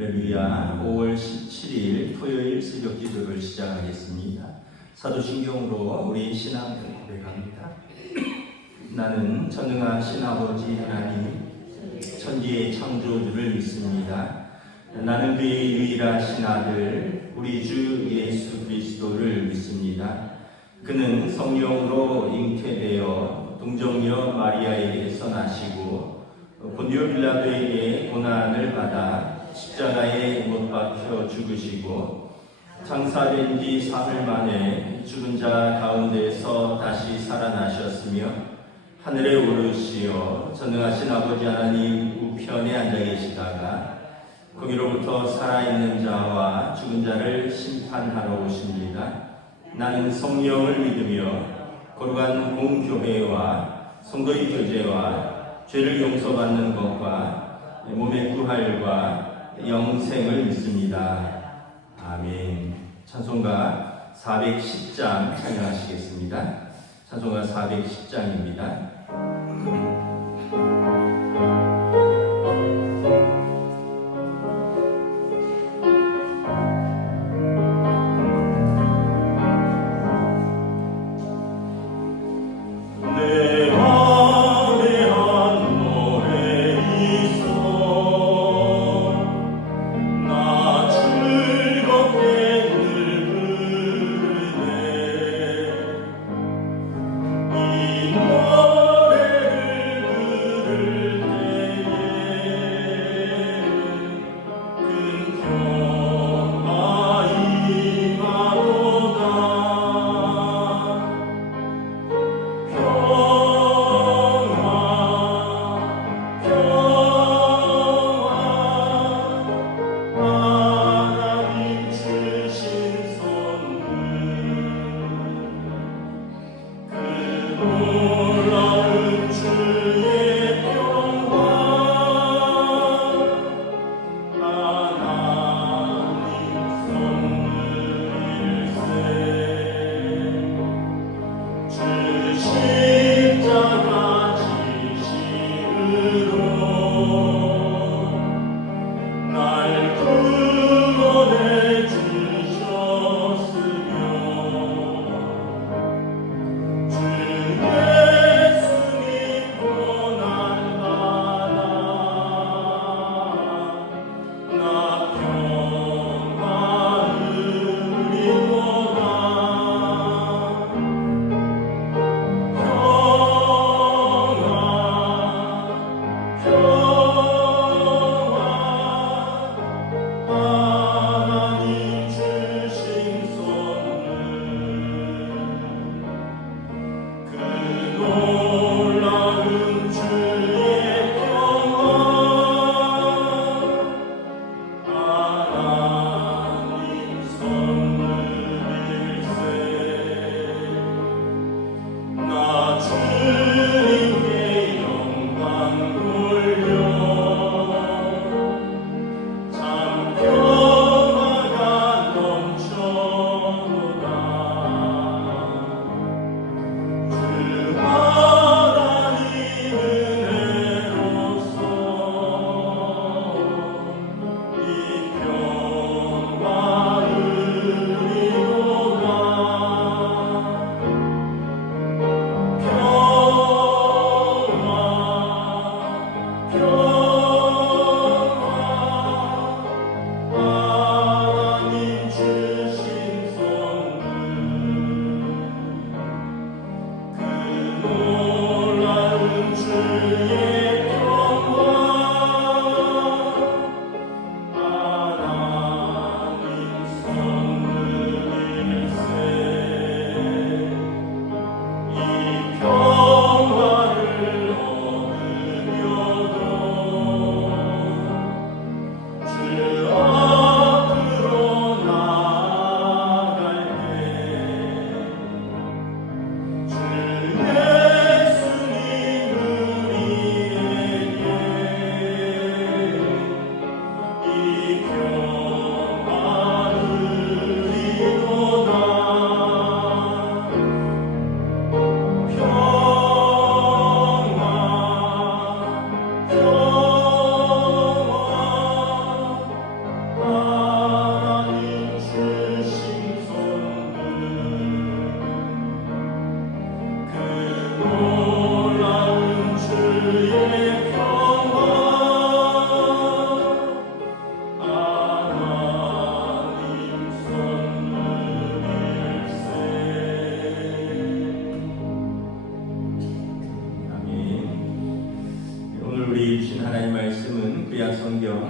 할렐루야. 5월 17일 토요일 새벽 기도를 시작하겠습니다. 사도신경으로 우리 신앙을 고백합니다. 나는 전능하신 아버지 하나님 천지의 창조주를 믿습니다. 나는 그의 유일하신 아들 우리 주 예수 그리스도를 믿습니다. 그는 성령으로 잉태되어 동정녀 마리아에게서 나시고 본디오 빌라도에게 고난을 받아 십자가에 못 박혀 죽으시고 장사된 지 사흘 만에 죽은 자 가운데서 다시 살아나셨으며 하늘에 오르시어 전능하신 아버지 하나님 우편에 앉아 계시다가 거기로부터 살아있는 자와 죽은 자를 심판하러 오십니다. 나는 성령을 믿으며 거룩한 공교회와 성도의 교제와 죄를 용서받는 것과 몸의 구할과 영생을 믿습니다. 아멘. 찬송가 410장 찬양하시겠습니다. 찬송가 410장입니다. 이 노래를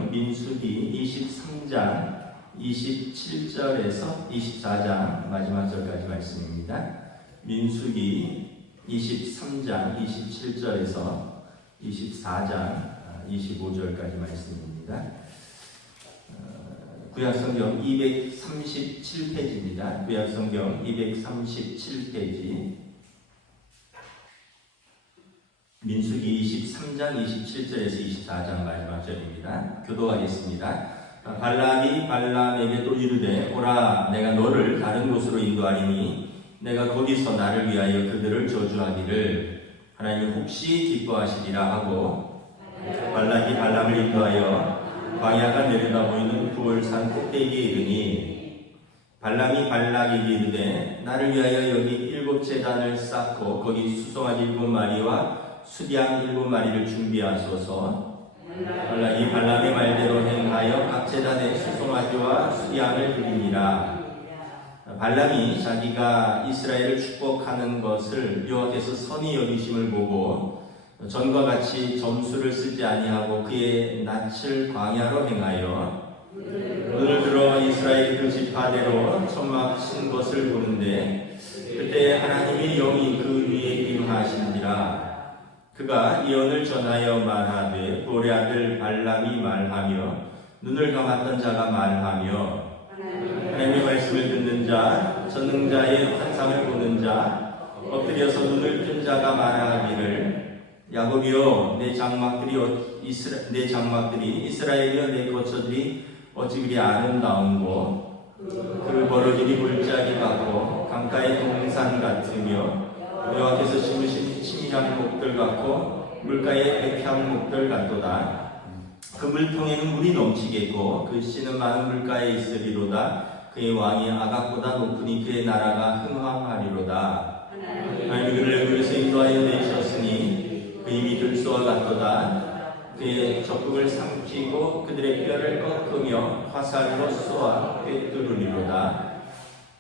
성경 민수기 23장 27절에서 24장 마지막 절까지 말씀입니다. 민수기 23장 27절에서 24장 25절까지 말씀입니다. 구약성경 237페이지입니다. 구약성경 237페이지 민수기 23장 27절에서 24장 마지막 절입니다. 교도하겠습니다. 발람이 발람에게 또 이르되 오라 내가 너를 다른 곳으로 인도하리니 내가 거기서 나를 위하여 그들을 저주하기를 하나님 혹시 기뻐하시리라 하고 발람이 발람을 인도하여 광야가 내려다 보이는 부월산 꼭대기에 이르니 발람이 발락에게 이르되 나를 위하여 여기 7 제단을 쌓고 거기 수송아지 7마리와 수양 7마리를 준비하소서. 발락이 발람의 말대로 행하여 각 제단에 수송아지와 수양을 드리니라. 발람이 자기가 이스라엘을 축복하는 것을 여호와께서 선히 여기심을 보고 전과 같이 점수를 쓰지 아니하고 그의 낯을 광야로 행하여 눈을 들어 이스라엘 그 지파대로 천막 친 것을 보는데 그때 하나님의 영이 그 위에 임하신지라. 그가 예언을 전하여 말하되 볼의 아들 발람이 말하며 눈을 감았던 자가 말하며 하나님의 말씀을 듣는 자 전능자의 환상을 보는 자 엎드려서 눈을 뜬 자가 말하기를 야곱이여 내 장막들이 이스라엘이여 내 거처들이 어찌 그리 아름다운고 그 벌어지니 골짜기 같고 강가의 동산 같으며 여호와께서 심으신 침향목들 같고 물가의 백향목들 같도다. 그 물통에는 물이 넘치겠고 그 씨는 많은 물가에 있으리로다. 그의 왕이 아각보다 높으니 그의 나라가 흥황하리로다. 하나님이 그를 애굽에서 인도하여 내셨으니 그 힘이 들소와 같도다. 그의 적국을 삼키고 그들의 뼈를 꺾으며 화살로 쏘아 꿰뚫으리로다.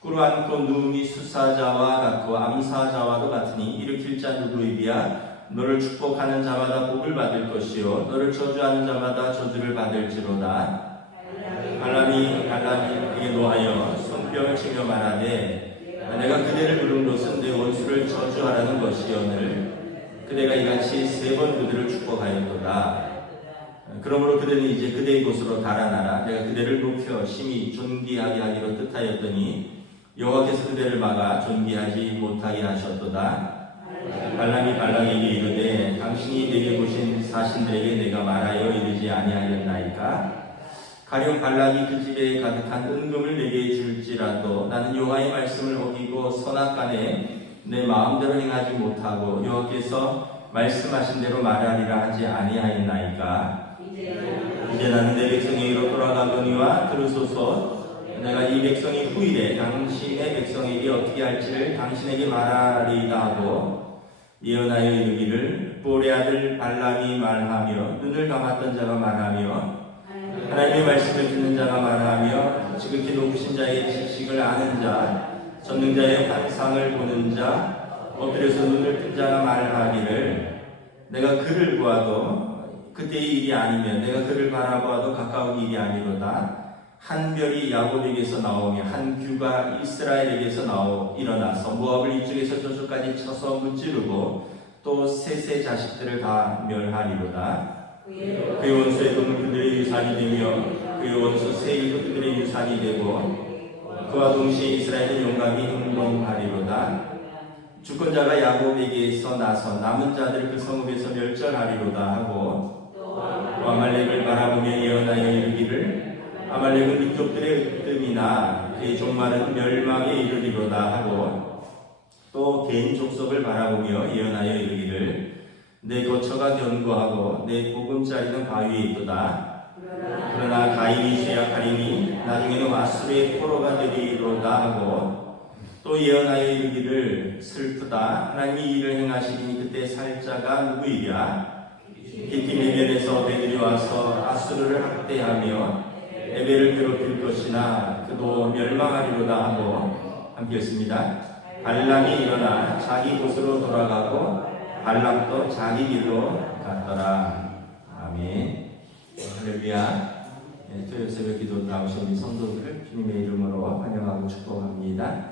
꿇어앉고 누움이 수사자와 같고 암사자와도 같으니 일으킬 자 누구이랴. 너를 축복하는 자마다 복을 받을 것이요 너를 저주하는 자마다 저주를 받을지로다. 발람이 발람에게 노하여 손뼉을 치며 말하되 내가 그대를 부른 것은 내 원수를 저주하라는 것이오늘 그대가 이같이 3번 그들을 축복하였도다. 그러므로 그들은 이제 그대의 곳으로 달아나라. 내가 그대를 높여 심히 존귀하게 하기로 뜻하였더니 여호와께서 그대를 막아 존귀하지 못하게 하셨도다. 발람이 발락에게 이르되 당신이 내게 보신 사신들에게 내가 말하여 이르지 아니하였나이까? 가령 발락이 그 집에 가득한 은금을 내게 줄지라도 나는 여호와의 말씀을 어기고 선악간에 내 마음대로 행하지 못하고 여호와께서 말씀하신 대로 말하리라 하지 아니하였나이까? 이제 나는 내 백성에게로 돌아가거니와 들으소서. 내가 이 백성이 후일에 당신의 백성에게 어떻게 할지를 당신에게 말하리이다 하고 예언하여 이르기를 볼의 아들 발람이 말하며 눈을 감았던 자가 말하며 하나님의 말씀을 듣는 자가 말하며 지극히 높으신 자의 지식을 아는 자 전능자의 환상을 보는 자 엎드려서 눈을 뜬 자가 말하기를 내가 그를 보아도 그때의 일이 아니면 내가 그를 바라보아도 가까운 일이 아니로다. 한 별이 야곱에게서 나오며 한 규가 이스라엘에게서 일어나서 모압을 이쪽에서 저쪽까지 쳐서 무찌르고 또 셋의 자식들을 다 멸하리로다. 그의 원수의 동은 그들의 유산이 되며 그의 원수 세일도 그들의 유산이 되고 그와 동시에 이스라엘의 용감이 행동하리로다. 주권자가 야곱에게서 나서 남은 자들 그 성읍에서 멸절하리로다 하고 또 아말렉을 바라보며 예언하여 이르기를 아말렉은 민족들의 으뜸이나 그의 종말은 멸망에 이르리로다 하고 또 개인 족속을 바라보며 예언하여 이르기를 내 거처가 견고하고 내 보금자리는 바위에 있도다. 그러나 가인이 쇠약하리니 나중에는 아수르의 포로가 되리로다 하고 또 예언하여 이르기를 슬프다. 하나님이 이 일을 행하시니 그때 살 자가 누구이랴. 히팀 해변에서 배들이 와서 아수르를 학대하며 에벨을 괴롭힐 것이나 그도 멸망하리로다 하고 함께 했습니다. 발람이 일어나 자기 곳으로 돌아가고 발락도 자기 길로 갔더라. 아멘. 할렐루야. 토요일 새벽 기도 나오신 우리 성도들을 주님의 이름으로 환영하고 축복합니다.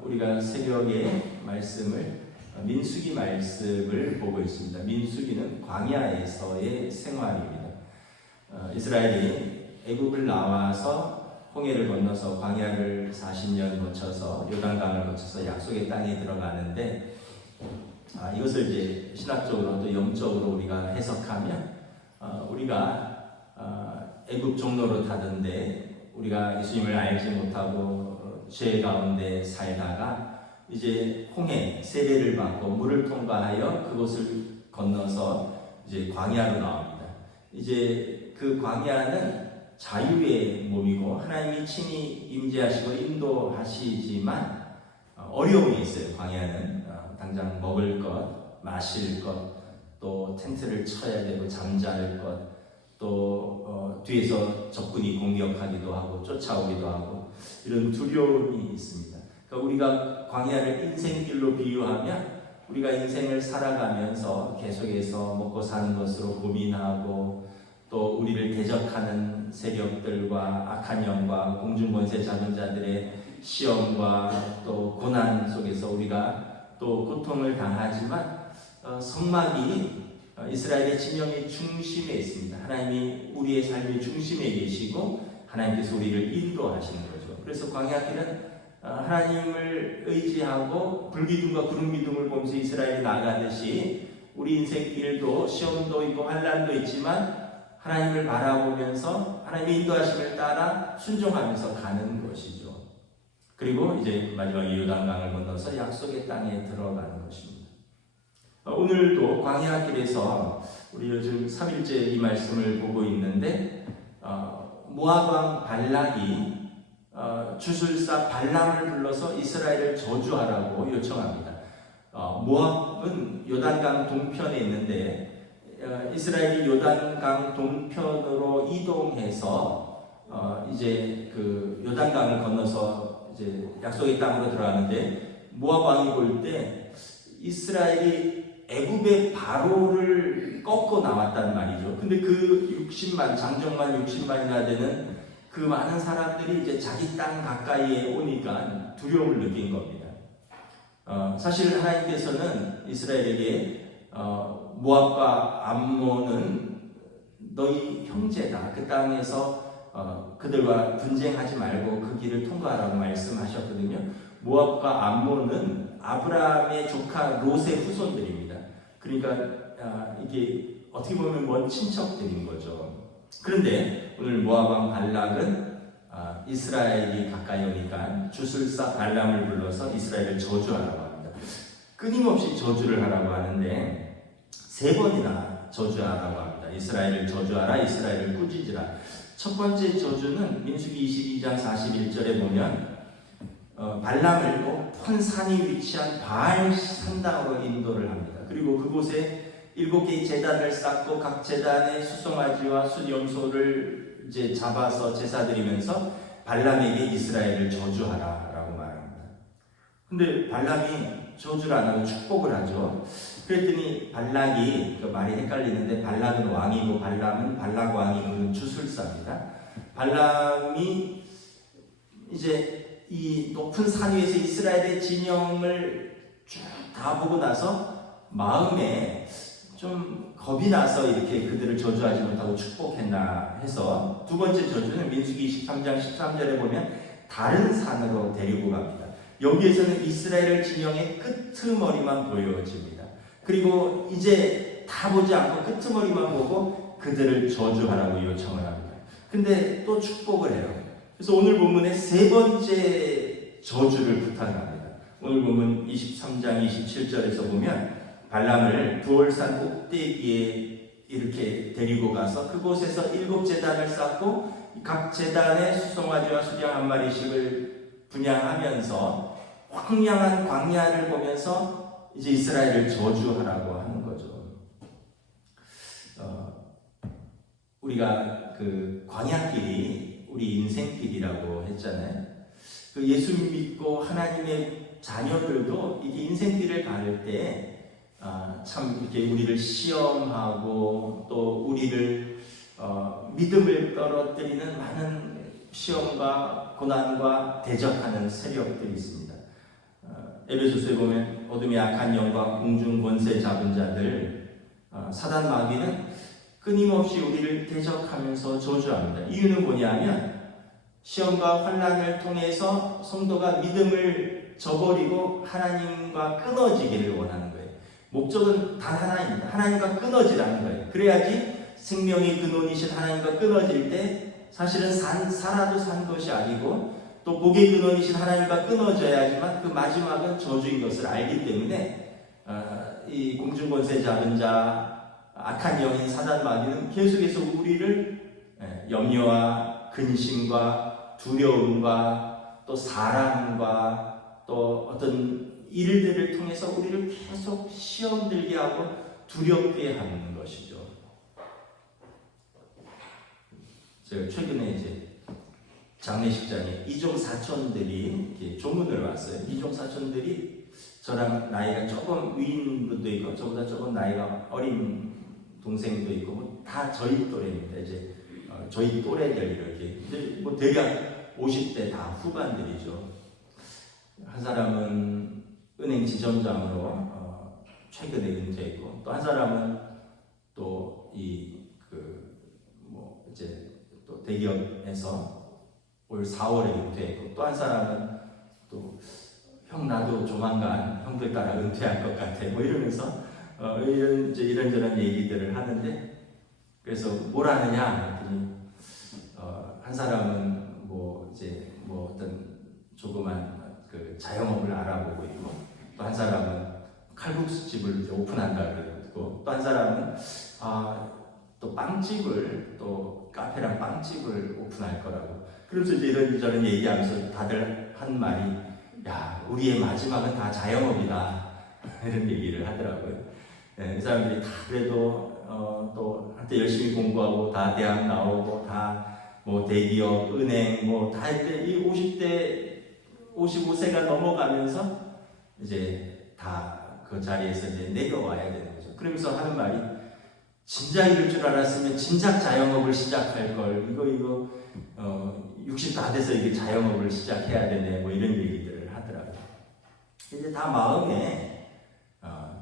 우리가 새벽에 말씀을 민수기 말씀을 보고 있습니다. 민수기는 광야에서의 생활입니다. 이스라엘이 애굽을 나와서 홍해를 건너서 광야를 40년 거쳐서 요단강을 거쳐서 약속의 땅에 들어가는데 이것을 이제 신학적으로 또 영적으로 우리가 해석하면 우리가 애굽 종로로 타던데 우리가 예수님을 알지 못하고 죄 가운데 살다가 이제 홍해 세례를 받고 물을 통과하여 그곳을 건너서 이제 광야로 나옵니다. 이제 그 광야는 자유의 몸이고 하나님이 친히 임재하시고 인도하시지만 어려움이 있어요. 광야는 당장 먹을 것, 마실 것, 또 텐트를 쳐야 되고 잠잘 것, 또 뒤에서 적군이 공격하기도 하고 쫓아오기도 하고 이런 두려움이 있습니다. 그러니까 우리가 광야를 인생길로 비유하면 우리가 인생을 살아가면서 계속해서 먹고 사는 것으로 고민하고 또 우리를 대적하는 세력들과 악한 영과 공중권세 잡은 자들의 시험과 또 고난 속에서 우리가 또 고통을 당하지만 성막이 이스라엘의 진영의 중심에 있습니다. 하나님이 우리의 삶의 중심에 계시고 하나님께서 우리를 인도하시는 거죠. 그래서 광야길은 하나님을 의지하고 불기둥과 구름기둥을 보면서 이스라엘이 나가듯이 우리 인생길도 시험도 있고 환난도 있지만 하나님을 바라보면서 하나님의 인도하심을 따라 순종하면서 가는 것이죠. 그리고 이제 마지막에 요단강을 건너서 약속의 땅에 들어가는 것입니다. 오늘도 광야길에서 우리 요즘 3일째 이 말씀을 보고 있는데 모압왕 발락이 주술사 발람을 불러서 이스라엘을 저주하라고 요청합니다. 모압은 요단강 동편에 있는데 이스라엘이 요단강 동편으로 이동해서 이제 그 요단강을 건너서 이제 약속의 땅으로 들어가는데 모압 왕이 볼 때 이스라엘이 애굽의 바로를 꺾고 나왔단 말이죠. 근데 그 60만 장정만 60만이나 되는 그 많은 사람들이 이제 자기 땅 가까이에 오니까 두려움을 느낀 겁니다. 사실 하나님께서는 이스라엘에게 모압과 암몬은 너희 형제다. 그 땅에서 그들과 분쟁하지 말고 그 길을 통과하라고 말씀하셨거든요. 모압과 암몬은 아브라함의 조카 롯의 후손들입니다. 그러니까 이게 어떻게 보면 먼 친척들인 거죠. 그런데 오늘 모압 왕 발락은 이스라엘이 가까이 오니까 주술사 발람을 불러서 이스라엘을 저주하라고 합니다. 끊임없이 저주를 하라고 하는데 3번이나 저주하라고 합니다. 이스라엘을 저주하라, 이스라엘을 꾸짖으라. 첫 번째 저주는 민수기 22장 41절에 보면 발람을 높은 산이 위치한 바알 산당으로 인도를 합니다. 그리고 그곳에 7개의 제단을 쌓고 각 제단에 수송아지와 숫염소를 이제 잡아서 제사 드리면서 발람에게 이스라엘을 저주하라라고 말합니다. 근데 발람이 저주를 안 하고 축복을 하죠. 그랬더니 발락이 그 말이 헷갈리는데 발락은 왕이고 발람은 발락 왕이 부른 주술사입니다. 발람이 이제 이 높은 산 위에서 이스라엘의 진영을 쭉 다 보고 나서 마음에 좀 겁이 나서 이렇게 그들을 저주하지 못하고 축복했나 해서 두 번째 저주는 민수기 23장 13절에 보면 다른 산으로 데리고 갑니다. 여기에서는 이스라엘 진영의 끄트머리만 보여집니다. 그리고 이제 다 보지 않고 끄트머리만 보고 그들을 저주하라고 요청을 합니다. 근데 또 축복을 해요. 그래서 오늘 본문의 3번째 저주를 부탁합니다. 오늘 본문 23장 27절에서 보면 발람을 부올산 꼭대기에 이렇게 데리고 가서 그곳에서 7제단을 쌓고 각 제단에 수송아지와 수양 한 마리씩을 분양하면서 황량한 광야를 보면서 이제 이스라엘을 저주하라고 하는 거죠. 우리가 그 광야길이 우리 인생길이라고 했잖아요. 그 예수 믿고 하나님의 자녀들도 이게 인생길을 가를 때 참 이렇게 우리를 시험하고 또 우리를 믿음을 떨어뜨리는 많은 시험과 고난과 대적하는 세력들이 있습니다. 에베소서에 보면 어둠의 악한 영과 공중 권세 잡은 자들, 사단 마귀는 끊임없이 우리를 대적하면서 저주합니다. 이유는 뭐냐면 시험과 환난을 통해서 성도가 믿음을 저버리고 하나님과 끊어지기를 원하는 거예요. 목적은 단 하나입니다. 하나님과 끊어지라는 거예요. 그래야지 생명의 근원이신 하나님과 끊어질 때 사실은 살아도 산 것이 아니고 또 복의 근원이신 하나님과 끊어져야지만 그 마지막은 저주인 것을 알기 때문에 이 공중권세 잡은 자, 악한 영인 사단 마귀는 계속해서 우리를 염려와 근심과 두려움과 또 사랑과 또 어떤 일들을 통해서 우리를 계속 시험 들게 하고 두렵게 하는 것이죠. 제가 최근에 이제 장례식장에 이종 사촌들이 이렇게 조문을 왔어요. 이종 사촌들이 저랑 나이가 조금 위인 분도 있고 저보다 조금 나이가 어린 동생도 있고 다 저희 또래입니다. 이제 저희 또래들 이렇게 뭐 대략 50대 다 후반들이죠. 한 사람은 은행 지점장으로 최근에 은퇴했고 또 한 사람은 또 이제 또 대기업에서 올 4월에 은퇴했고 또 한 사람은 또 형 나도 조만간 형들 따라 은퇴할 것 같아 뭐 이러면서 이런저런 얘기들을 하는데 그래서 뭘 하느냐 했더니 한 사람은 뭐 어떤 조그만 그 자영업을 알아보고 있고 또 한 사람은 칼국수집을 이제 오픈한다 그러고 또 한 사람은 또 빵집을 또 카페랑 빵집을 오픈할 거라고. 그래서 이제 이런저런 얘기하면서 다들 한 말이 야 우리의 마지막은 다 자영업이다 이런 얘기를 하더라고요. 네, 이 사람들이 다 그래도 또 한때 열심히 공부하고 다 대학 나오고 다 뭐 대기업, 은행 뭐 다 했는데 이 50대 55세가 넘어가면서 이제 다 그 자리에서 이제 내려와야 되는 거죠. 그러면서 하는 말이 진작 이럴 줄 알았으면 진작 자영업을 시작할 걸 이거 60 다 돼서 이게 자영업을 시작해야 되네 뭐 이런 얘기들을 하더라고요. 이제 다 마음에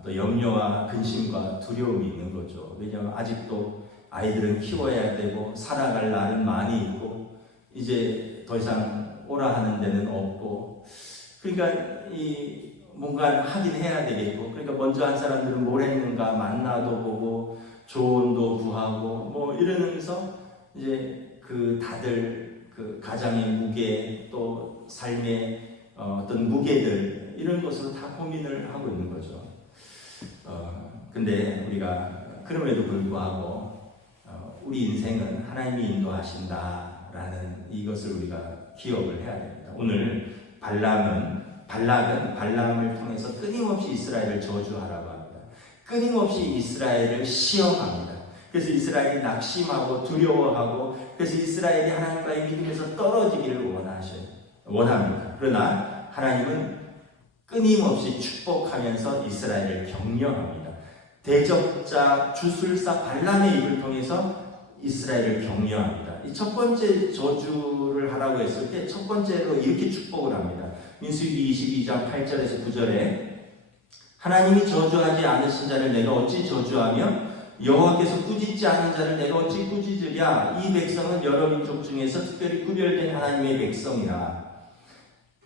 또 염려와 근심과 두려움이 있는 거죠. 왜냐하면 아직도 아이들은 키워야 되고 살아갈 날은 많이 있고 이제 더 이상 오라 하는 데는 없고 그러니까 뭔가 하긴 해야 되겠고 그러니까 먼저 한 사람들은 뭘 했는가 만나도 보고 조언도 구하고 뭐 이러면서 이제 다들 가장의 무게 또 삶의 어떤 무게들 이런 것으로 다 고민을 하고 있는 거죠. 근데 우리가 그럼에도 불구하고 우리 인생은 하나님이 인도하신다라는 이것을 우리가 기억을 해야 됩니다. 오늘 발람을 통해서 끊임없이 이스라엘을 저주하라고 합니다. 끊임없이 이스라엘을 시험합니다. 그래서 이스라엘이 낙심하고 두려워하고 그래서 이스라엘이 하나님과의 믿음에서 떨어지기를 원합니다. 그러나 하나님은 끊임없이 축복하면서 이스라엘을 격려합니다. 대적자 주술사 발람의 입을 통해서 이스라엘을 격려합니다. 이 첫 번째 저주를 하라고 했을 때 첫 번째로 이렇게 축복을 합니다. 민수기 22장 8절에서 9절에 하나님이 저주하지 않으신 자를 내가 어찌 저주하며 여호와께서 꾸짖지 않은 자를 내가 어찌 꾸짖으랴. 이 백성은 여러 민족 중에서 특별히 구별된 하나님의 백성이라.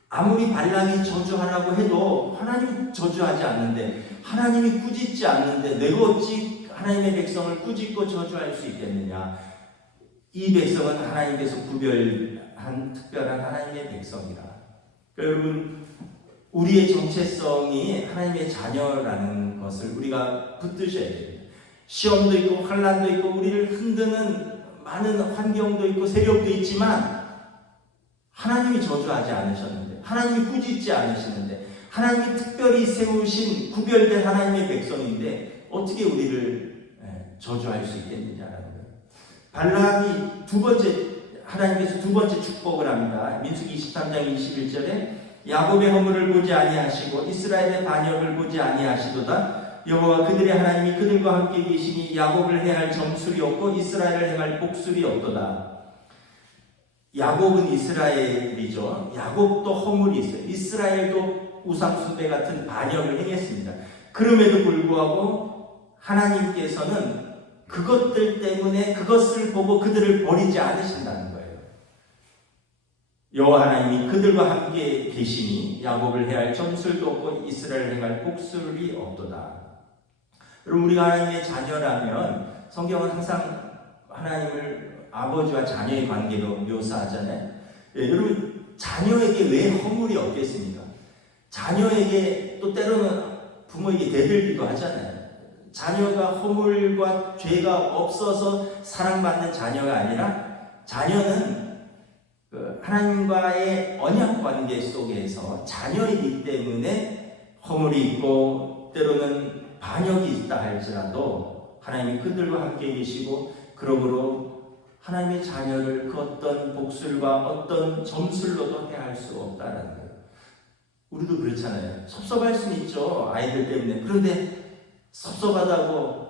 아무리 발람이 저주하라고 해도 하나님이 저주하지 않는데 하나님이 꾸짖지 않는데 내가 어찌 하나님의 백성을 꾸짖고 저주할 수 있겠느냐. 이 백성은 하나님께서 구별한 특별한 하나님의 백성이라. 여러분 우리의 정체성이 하나님의 자녀라는 것을 우리가 붙드셔야 됩니다. 시험도 있고 환난도 있고 우리를 흔드는 많은 환경도 있고 세력도 있지만 하나님이 저주하지 않으셨는데 하나님이 꾸짖지 않으시는데 하나님이 특별히 세우신 구별된 하나님의 백성인데 어떻게 우리를 저주할 수 있겠느냐라는 거예요. 발람이 하나님께서 두 번째 축복을 합니다. 민수기 23장 21절에 야곱의 허물을 보지 아니하시고 이스라엘의 반역을 보지 아니하시도다. 여호와 그들의 하나님이 그들과 함께 계시니 야곱을 해할 점술이 없고 이스라엘을 행할 복술이 없도다. 야곱은 이스라엘이죠. 야곱도 허물이 있어요. 이스라엘도 우상숭배 같은 반역을 행했습니다. 그럼에도 불구하고 하나님께서는 그것들 때문에 그것을 보고 그들을 버리지 않으신다는 거예요. 여호와 하나님이 그들과 함께 계시니 야곱을 해할 점술도 없고 이스라엘을 행할 복술이 없도다. 여러분, 우리가 하나님의 자녀라면 성경은 항상 하나님을 아버지와 자녀의 관계로 묘사하잖아요. 여러분, 자녀에게 왜 허물이 없겠습니까? 자녀에게 또 때로는 부모에게 대들기도 하잖아요. 자녀가 허물과 죄가 없어서 사랑받는 자녀가 아니라 자녀는 하나님과의 언약 관계 속에서 자녀이기 때문에 허물이 있고 때로는 반역이 있다 할지라도 하나님이 그들과 함께 계시고 그러므로 하나님의 자녀를 그 어떤 복술과 어떤 점술로도 해할 수 없다는 거예요. 우리도 그렇잖아요. 섭섭할 수는 있죠. 아이들 때문에. 그런데 섭섭하다고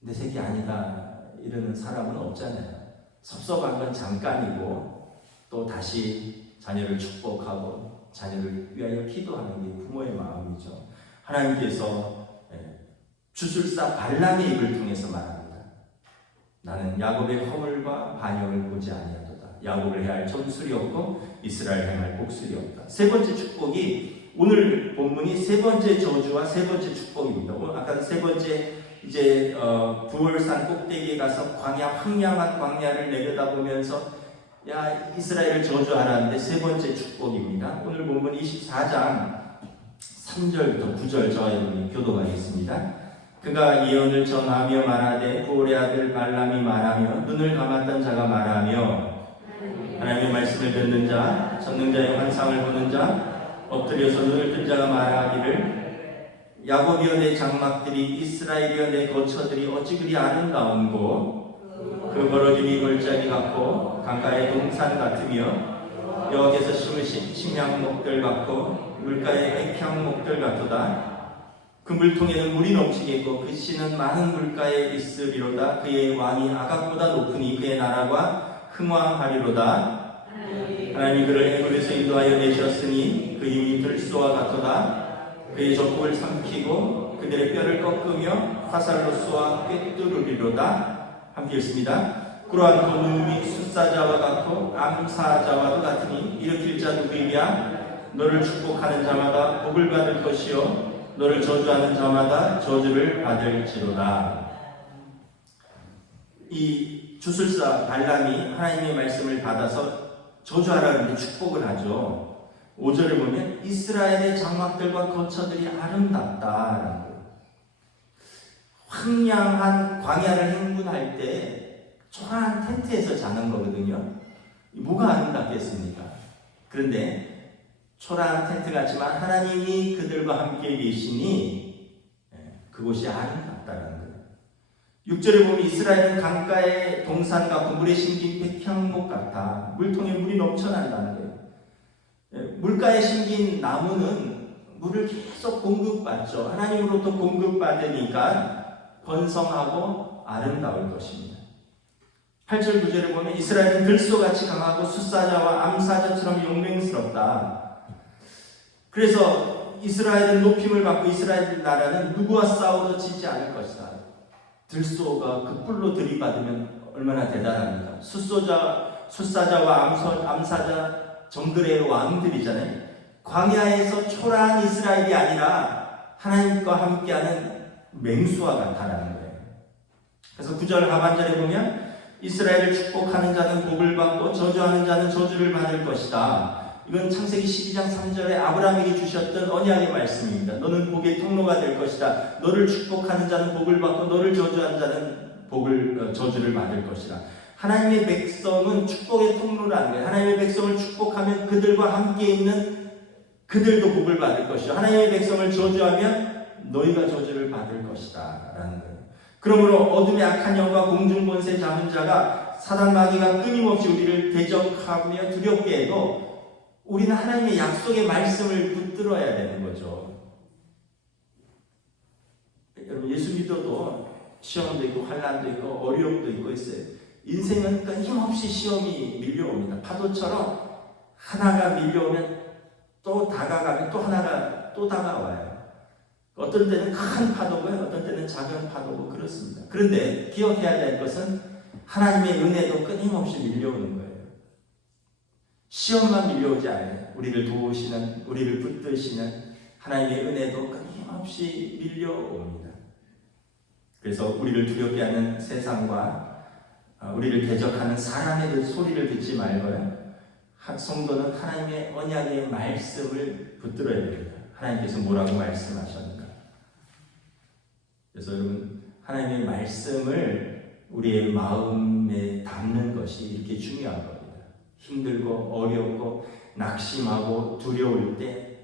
내 새끼 아니다 이러는 사람은 없잖아요. 섭섭한 건 잠깐이고 또 다시 자녀를 축복하고 자녀를 위하여 기도하는 게 부모의 마음이죠. 하나님께서 주술사 발람의 입을 통해서 말합니다. 나는 야곱의 허물과 반역을 보지 아니하도다. 야곱을 해할 점술이 없고 이스라엘 행할 복술이 없다. 세 번째 축복이 오늘 본문이 세 번째 저주와 세 번째 축복입니다. 오늘 아까 세 번째 이제 부월산 꼭대기에 가서 광야 황량한 광야를 내려다보면서 야 이스라엘을 저주하라는데 세 번째 축복입니다. 오늘 본문 24장 3절부터 9절 저와 여러분이 교도하겠습니다. 그가 예언을 전하며 말하되 부올의 아들 발람이 말하며 눈을 감았던 자가 말하며 하나님의 말씀을 듣는 자 전능자의 환상을 보는 자 엎드려서 눈을 뜬 자가 말하기를 야곱이여 내 장막들이 이스라엘이여 내 거처들이 어찌 그리 아름다운고 그 벌어짐이 골짜기 같고 강가의 동산 같으며 여호와께서 심으신 침향목들 같고 물가의 액향목들 같도다. 그 물통에는 물이 넘치겠고 그 씨는 많은 물가에 있으리로다. 그의 왕이 아각보다 높으니 그의 나라가 흥왕하리로다. 하나님이 그를 애굽에서 인도하여 내셨으니 그 힘이 들소와 같도다. 그의 젖복을 삼키고 그들의 뼈를 꺾으며 화살로 쏘아 꿰뚫으리로다. 함께 읽습니다. 그러한 그 눈이 숫사자와 같고 암사자와도 같으니 일으킬 자 누구이랴? 너를 축복하는 자마다 복을 받을 것이요 너를 저주하는 자마다 저주를 받을지로다. 이 주술사 발람이 하나님의 말씀을 받아서 저주하라는 축복을 하죠. 5절을 보면 이스라엘의 장막들과 거처들이 아름답다라는 거예요. 황량한 광야를 행군할 때 초라한 텐트에서 자는 거거든요. 뭐가 아름답겠습니까? 그런데 초라한 텐트 같지만 하나님이 그들과 함께 계시니 그곳이 아름답다는 거예요. 6절에 보면 이스라엘은 강가의 동산 같고 물에 심긴 백향목 같아. 물통에 물이 넘쳐난다는 거예요. 물가에 심긴 나무는 물을 계속 공급받죠. 하나님으로부터 공급받으니까 번성하고 아름다울 것입니다. 8절 9절을 보면 이스라엘은 들소같이 강하고 숫사자와 암사자처럼 용맹스럽다. 그래서 이스라엘은 높임을 받고 이스라엘 나라는 누구와 싸워도 지지 않을 것이다. 들소가 그 뿔로 들이받으면 얼마나 대단합니까? 숫사자와 암사자 정글의 왕들이잖아요. 광야에서 초라한 이스라엘이 아니라 하나님과 함께하는 맹수와 같다라는 거예요. 그래서 9절 하반절에 보면 이스라엘을 축복하는 자는 복을 받고 저주하는 자는 저주를 받을 것이다. 이건 창세기 12장 3절에 아브라함에게 주셨던 언약의 말씀입니다. 너는 복의 통로가 될 것이다. 너를 축복하는 자는 복을 받고 너를 저주하는 자는 저주를 받을 것이다. 하나님의 백성은 축복의 통로라는 거예요. 하나님의 백성을 축복하면 그들과 함께 있는 그들도 복을 받을 것이요. 하나님의 백성을 저주하면 너희가 저주를 받을 것이다 라는 거예요. 그러므로 어둠의 악한 영과 공중 권세 잡은 자가 사단 마귀가 끊임없이 우리를 대적하며 두렵게 해도 우리는 하나님의 약속의 말씀을 붙들어야 되는 거죠. 예수 믿어도 시험도 있고 환난도 있고 어려움도 있고 있어요. 인생은 끊임없이 시험이 밀려옵니다. 파도처럼 하나가 밀려오면 또 다가가면 또 하나가 또 다가와요. 어떤 때는 큰 파도고요, 어떤 때는 작은 파도고 그렇습니다. 그런데 기억해야 될 것은 하나님의 은혜도 끊임없이 밀려오는 거예요. 시험만 밀려오지 않아요. 우리를 도우시는, 우리를 붙드시는 하나님의 은혜도 끊임없이 밀려옵니다. 그래서 우리를 두렵게 하는 세상과 우리를 대적하는 사람의 소리를 듣지 말고요, 성도는 하나님의 언약의 말씀을 붙들어야 됩니다. 하나님께서 뭐라고 말씀하셨는가. 그래서 여러분, 하나님의 말씀을 우리의 마음에 담는 것이 이렇게 중요한 겁니다. 힘들고 어렵고 낙심하고 두려울 때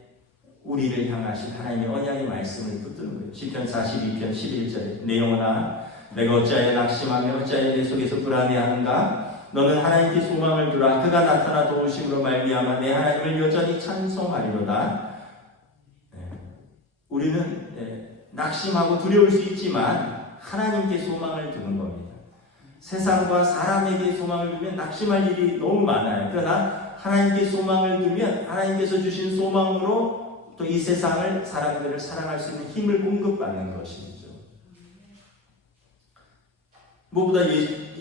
우리를 향하신 하나님의 언약의 말씀을 붙드는 거예요. 시편 42편 11절에 내 영혼아 내가 어찌하여 낙심하며 어찌하여 내 속에서 불안해하는가. 너는 하나님께 소망을 두라. 그가 나타나 도우심으로 말미암아 내 하나님을 여전히 찬송하리로다. 우리는 낙심하고 두려울 수 있지만 하나님께 소망을 두는 겁니다. 세상과 사람에게 소망을 두면 낙심할 일이 너무 많아요. 그러나 하나님께 소망을 두면 하나님께서 주신 소망으로 또 이 세상을, 사람들을 사랑할 수 있는 힘을 공급받는 것이죠. 무엇보다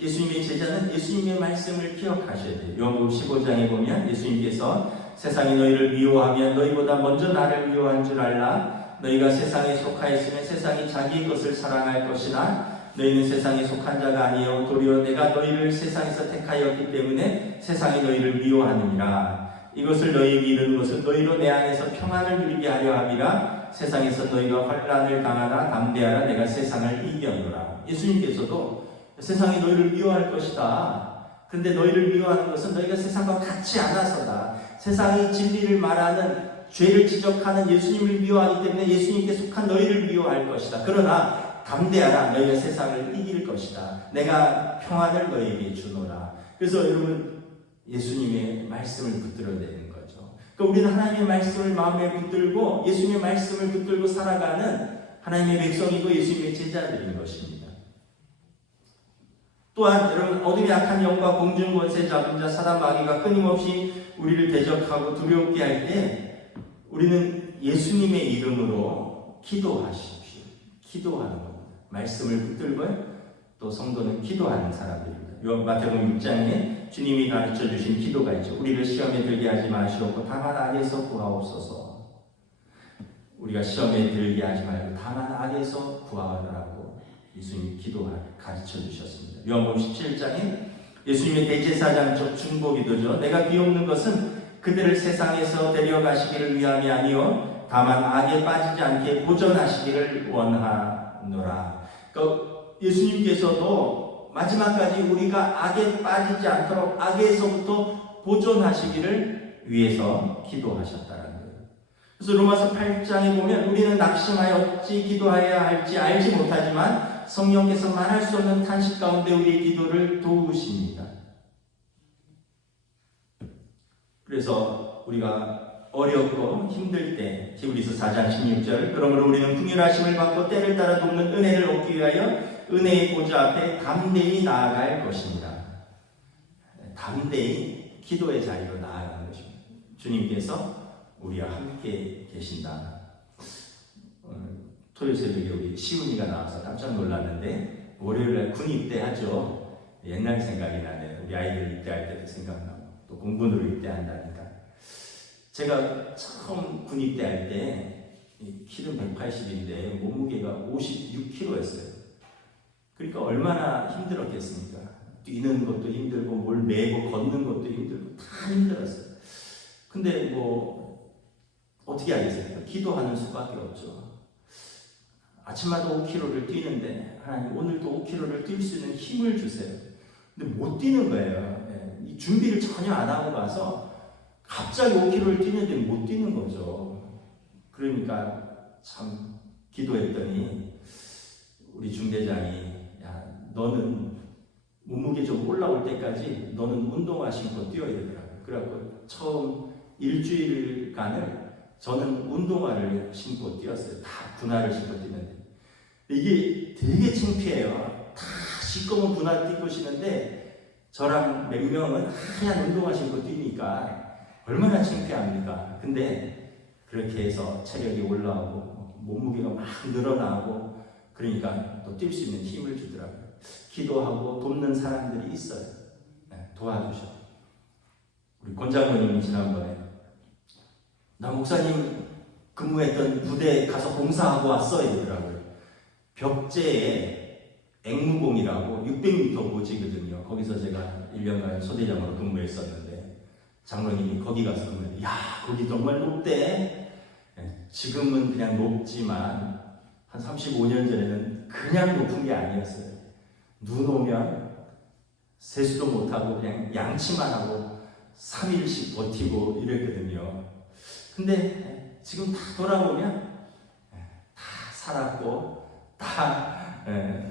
예수님의 제자는 예수님의 말씀을 기억하셔야 돼요. 요한복음 15장에 보면 예수님께서 세상이 너희를 미워하면 너희보다 먼저 나를 미워한 줄 알라. 너희가 세상에 속하였으면 세상이 자기 것을 사랑할 것이나 너희는 세상에 속한 자가 아니요 도리어 내가 너희를 세상에서 택하였기 때문에 세상이 너희를 미워하느니라. 이것을 너희 믿는 것은 너희로 내 안에서 평안을 누리게 하려 함이라. 세상에서 너희가 환난을 당하나 담대하라. 내가 세상을 이겨노라. 예수님께서도 세상이 너희를 미워할 것이다. 그런데 너희를 미워하는 것은 너희가 세상과 같지 않아서다. 세상이 진리를 말하는, 죄를 지적하는 예수님을 미워하기 때문에 예수님께 속한 너희를 미워할 것이다. 그러나 담대하라. 너희가 세상을 이길 것이다. 내가 평안을 너희에게 주노라. 그래서 여러분, 예수님의 말씀을 붙들어야 되는 거죠. 그러니까 우리는 하나님의 말씀을 마음에 붙들고 예수님의 말씀을 붙들고 살아가는 하나님의 백성이고 예수님의 제자들인 것입니다. 또한 여러분, 어둠의 악한 영과 공중 권세 잡은 자 사단 마귀가 끊임없이 우리를 대적하고 두렵게 할 때 우리는 예수님의 이름으로 기도하십시오. 기도하는 겁니다. 말씀을 붙들고요, 또 성도는 기도하는 사람들입니다. 마태복음 6장에 주님이 가르쳐 주신 기도가 있죠. 우리를 시험에 들게 하지 마시옵고 다만 악에서 구하옵소서. 우리가 시험에 들게 하지 말고 다만 악에서 구하라고 예수님이 기도 가르쳐 주셨습니다. 요한복음 17장에 예수님의 대제사장적 중보기도죠. 내가 비옵는 것은 그들을 세상에서 데려가시기를 위함이 아니요 다만 악에 빠지지 않게 보존하시기를 원하노라. 그러니까 예수님께서도 마지막까지 우리가 악에 빠지지 않도록 악에서부터 보존하시기를 위해서 기도하셨다는 거예요. 그래서 로마서 8장에 보면 우리는 낙심하여 어찌 기도해야 할지 알지 못하지만 성령께서 말할 수 없는 탄식 가운데 우리의 기도를 도우십니다. 그래서 우리가 어렵고 힘들 때 히브리서 4장 16절 그러므로 우리는 긍휼하심을 받고 때를 따라 돕는 은혜를 얻기 위하여 은혜의 보좌 앞에 담대히 나아갈 것입니다. 담대히 기도의 자리로 나아가는 것입니다. 주님께서 우리와 함께 계신다. 토요일 새벽에 우리 시훈이가 나와서 깜짝 놀랐는데 월요일날 군 입대하죠. 옛날 생각이 나네요. 우리 아이들 입대할 때도 생각나고 또 공군으로 입대한다니까. 제가 처음 군 입대할 때 키는 180인데 몸무게가 56kg였어요. 그러니까 얼마나 힘들었겠습니까? 뛰는 것도 힘들고 뭘 메고 걷는 것도 힘들고 다 힘들었어요. 근데 뭐 어떻게 하겠습니까? 기도하는 수밖에 없죠. 아침마다 5km를 뛰는데 하나님 오늘도 5km를 뛸 수 있는 힘을 주세요. 근데 못 뛰는 거예요. 이 준비를 전혀 안 하고 가서 갑자기 5km를 뛰는데 못 뛰는 거죠. 그러니까 참 기도했더니 우리 중대장이 너는 몸무게 좀 올라올 때까지 너는 운동화 신고 뛰어야 되더라고요. 그래갖고 처음 일주일간을 저는 운동화를 신고 뛰었어요. 다 분화를 신고 뛰는데 이게 되게 창피해요. 다 시꺼먼 분화 뛰고 시는데 저랑 몇 명은 하얀 운동화 신고 뛰니까 얼마나 창피합니까? 근데 그렇게 해서 체력이 올라오고 몸무게가 막 늘어나고 그러니까 또 뛸 수 있는 힘을 주더라고요. 기도하고 돕는 사람들이 있어요. 도와주셔. 우리 권장모님이 지난번에 나 목사님 근무했던 부대에 가서 봉사하고 왔어 이러더라고요. 벽제에 앵무봉이라고 600m 고지거든요. 거기서 제가 1년간 소대장으로 근무했었는데 장로님이 거기 가서 그러면 야 거기 정말 높대. 지금은 그냥 높지만 한 35년 전에는 그냥 높은 게 아니었어요. 눈 오면 세수도 못하고 그냥 양치만 하고 3일씩 버티고 이랬거든요. 근데 지금 다 돌아보면 다 살았고 다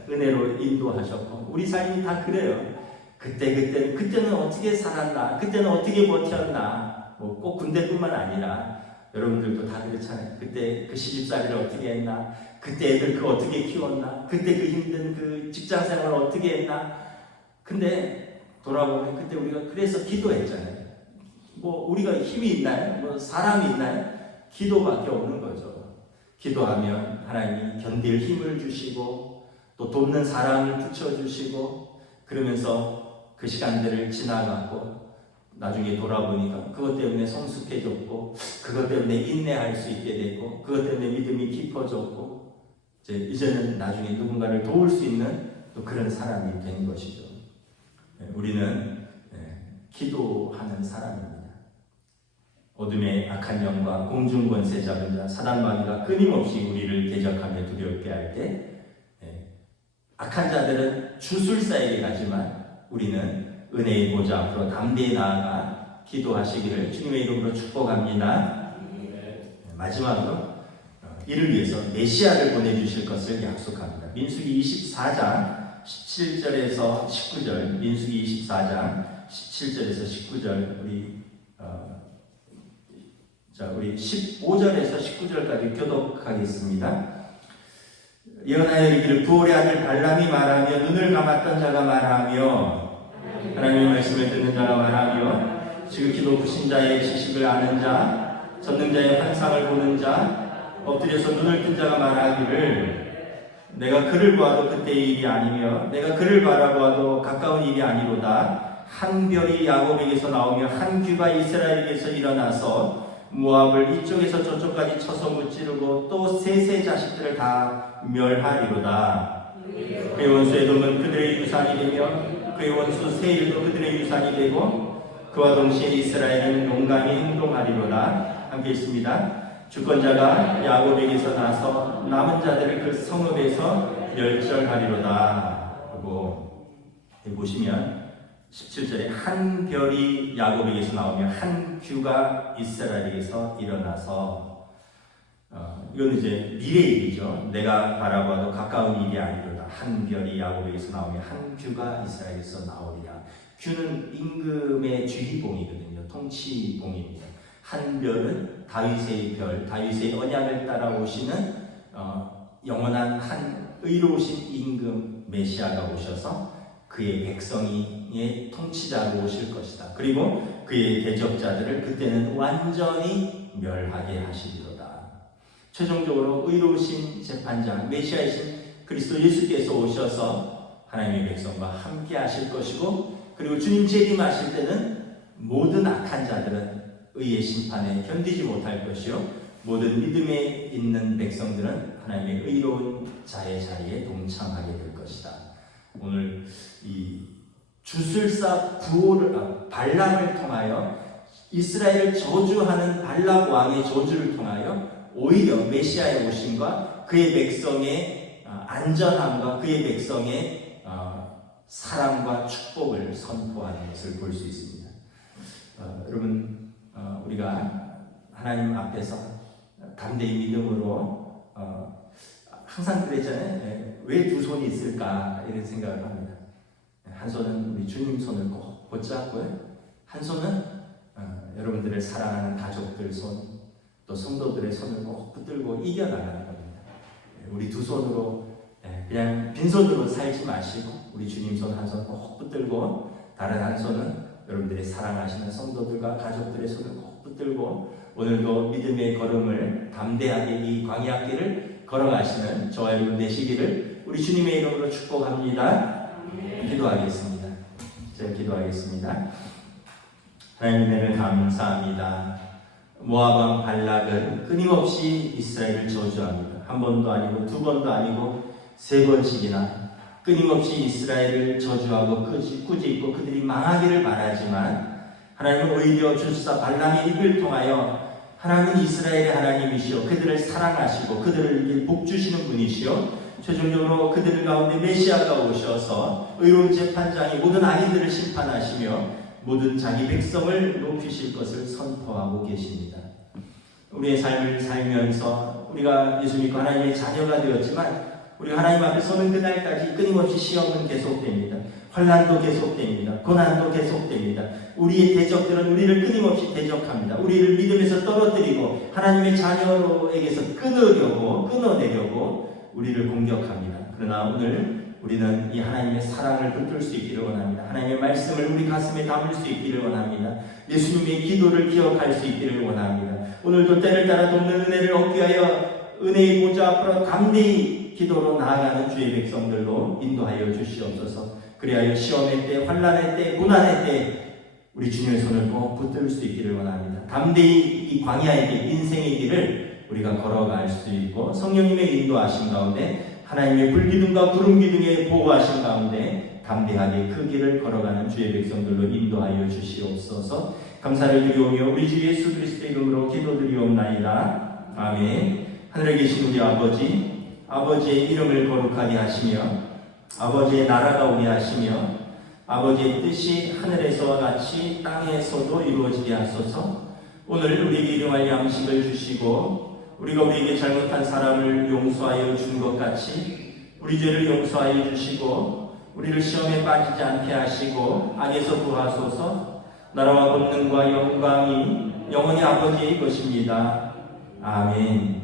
은혜로 인도하셨고 우리 삶이 다 그래요. 그때는 어떻게 살았나, 그때는 어떻게 버텼나, 뭐 꼭 군대뿐만 아니라 여러분들도 다 그렇잖아요. 그때 그 시집살이를 어떻게 했나, 그때 애들 그 어떻게 키웠나, 그때 그 힘든 그 직장생활을 어떻게 했나. 근데 돌아보면 그때 우리가 그래서 기도했잖아요. 뭐 우리가 힘이 있나요? 뭐 사람이 있나요? 기도밖에 없는 거죠. 기도하면 하나님이 견딜 힘을 주시고 또 돕는 사람을 붙여주시고 그러면서 그 시간들을 지나가고 나중에 돌아보니까 그것 때문에 성숙해졌고 그것 때문에 인내할 수 있게 되고 그것 때문에 믿음이 깊어졌고 이제는 나중에 누군가를 도울 수 있는 또 그런 사람이 된 것이죠. 우리는 기도하는 사람입니다. 어둠의 악한 영과 공중 권세 잡은 자 사단 마귀가 끊임없이 우리를 대적하며 두렵게 할 때 악한 자들은 주술사에게 가지만 우리는 은혜의 보좌 앞으로 담대히 나아가 기도하시기를 주님의 이름으로 축복합니다. 마지막으로 이를 위해서 메시아를 보내주실 것을 약속합니다. 민수기 24장 17절에서 19절 민수기 24장 17절에서 19절 우리 15절에서 19절까지 교독하겠습니다. 예언하여 이르기를 부올의 아들 발람이 말하며 눈을 감았던 자가 말하며 하나님의 말씀을 듣는 자가 말하며 지극히 높으신 자의 지식을 아는 자 전능자의 환상을 보는 자 엎드려서 눈을 뜬 자가 말하기를 내가 그를 보아도 그때의 일이 아니며 내가 그를 바라보아도 가까운 일이 아니로다. 한 별이 야곱에게서 나오며 한 규가 이스라엘에게서 일어나서 모압을 이쪽에서 저쪽까지 쳐서 무찌르고 또 셋의 자식들을 다 멸하리로다. 그의 원수 에돔은 그들의 유산이 되며 그의 원수 세일도 그들의 유산이 되고 그와 동시에 이스라엘은 용감히 행동하리로다. 함께 있습니다. 주권자가 야곱에게서 나서 남은 자들을 그 성읍에서 멸절하리로다. 그리고 보시면 17절에 한 별이 야곱에게서 나오며 한 규가 이스라엘에게서 일어나서 이건 이제 미래 일이죠. 내가 바라봐도 가까운 일이 아니로다. 한 별이 야곱에게서 나오며 한 규가 이스라엘에게서 나오리라. 규는 임금의 주의봉이거든요. 통치봉입니다. 한 별은 다윗의 별, 다윗의 언약을 따라오시는 영원한 한 의로우신 임금 메시아가 오셔서 그의 백성의 통치자로 오실 것이다. 그리고 그의 대적자들을 그때는 완전히 멸하게 하시리로다. 최종적으로 의로우신 재판장 메시아이신 그리스도 예수께서 오셔서 하나님의 백성과 함께 하실 것이고 그리고 주님 재림하실 때는 모든 악한 자들은 의의 심판에 견디지 못할 것이요 모든 믿음에 있는 백성들은 하나님의 의로운 자의 자리에 동참하게 될 것이다. 오늘 이 주술사 발람을 통하여 이스라엘을 저주하는 발람 왕의 저주를 통하여 오히려 메시아의 오심과 그의 백성의 안전함과 그의 백성의 사랑과 축복을 선포하는 것을 볼 수 있습니다. 여러분 우리가 하나님 앞에서 담대히 믿음으로 항상 그랬잖아요. 왜 두 손이 있을까 이런 생각을 합니다. 한 손은 우리 주님 손을 꼭 붙잡고요. 한 손은 여러분들을 사랑하는 가족들 손, 또 성도들의 손을 꼭 붙들고 이겨나가는 겁니다. 우리 두 손으로 그냥 빈손으로 살지 마시고 우리 주님 손 한 손 꼭 붙들고 다른 한 손은 여러분들이 사랑하시는 성도들과 가족들의 손을 꼭 붙들고 오늘도 믿음의 걸음을 담대하게 이 광야길을 걸어가시는 저와 여러분 되시기를 우리 주님의 이름으로 축복합니다. 기도하겠습니다. 제가 기도하겠습니다. 하나님 은혜를 감사합니다. 모압 왕 발락은 끊임없이 이스라엘을 저주합니다. 한 번도 아니고 두 번도 아니고 세 번씩이나 끊임없이 이스라엘을 저주하고 꾸짖고 그들이 망하기를 바라지만 하나님은 오히려 주사 발람의 입을 통하여 하나님은 이스라엘의 하나님이시오 그들을 사랑하시고 그들을 복주시는 분이시오 최종적으로 그들 가운데 메시아가 오셔서 의로운 재판장이 모든 악인들을 심판하시며 모든 자기 백성을 높이실 것을 선포하고 계십니다. 우리의 삶을 살면서 우리가 예수 믿고 하나님의 자녀가 되었지만 우리가 하나님 앞에 서는 그날까지 끊임없이 시험은 계속됩니다. 환난도 계속됩니다. 고난도 계속됩니다. 우리의 대적들은 우리를 끊임없이 대적합니다. 우리를 믿음에서 떨어뜨리고 하나님의 자녀에게서 끊어내려고 우리를 공격합니다. 그러나 오늘 우리는 이 하나님의 사랑을 붙들 수 있기를 원합니다. 하나님의 말씀을 우리 가슴에 담을 수 있기를 원합니다. 예수님의 기도를 기억할 수 있기를 원합니다. 오늘도 때를 따라 돕는 은혜를 얻기 위하여 은혜의 보좌 앞으로 담대히 기도로 나아가는 주의 백성들로 인도하여 주시옵소서. 그리하여 시험의 때, 환난의 때, 고난의 때 우리 주님의 손을 꼭 붙들 수 있기를 원합니다. 담대히 이 광야의 길, 인생의 길을 우리가 걸어갈 수 있고 성령님의 인도하심 가운데 하나님의 불기둥과 구름기둥의 보호하심 가운데 담대하게 그 길을 걸어가는 주의 백성들로 인도하여 주시옵소서. 감사를 드리오며 우리 주 예수 그리스도의 이름으로 기도드리옵나이다. 아멘. 하늘에 계신 우리 아버지의 이름을 거룩하게 하시며 아버지의 나라가 오게 하시며 아버지의 뜻이 하늘에서와 같이 땅에서도 이루어지게 하소서. 오늘 우리에게 일용할 양식을 주시고 우리가 우리에게 잘못한 사람을 용서하여 준 것 같이 우리 죄를 용서하여 주시고 우리를 시험에 빠지지 않게 하시고 악에서 구하소서. 나라와 권능과 영광이 영원히 아버지의 것입니다. 아멘.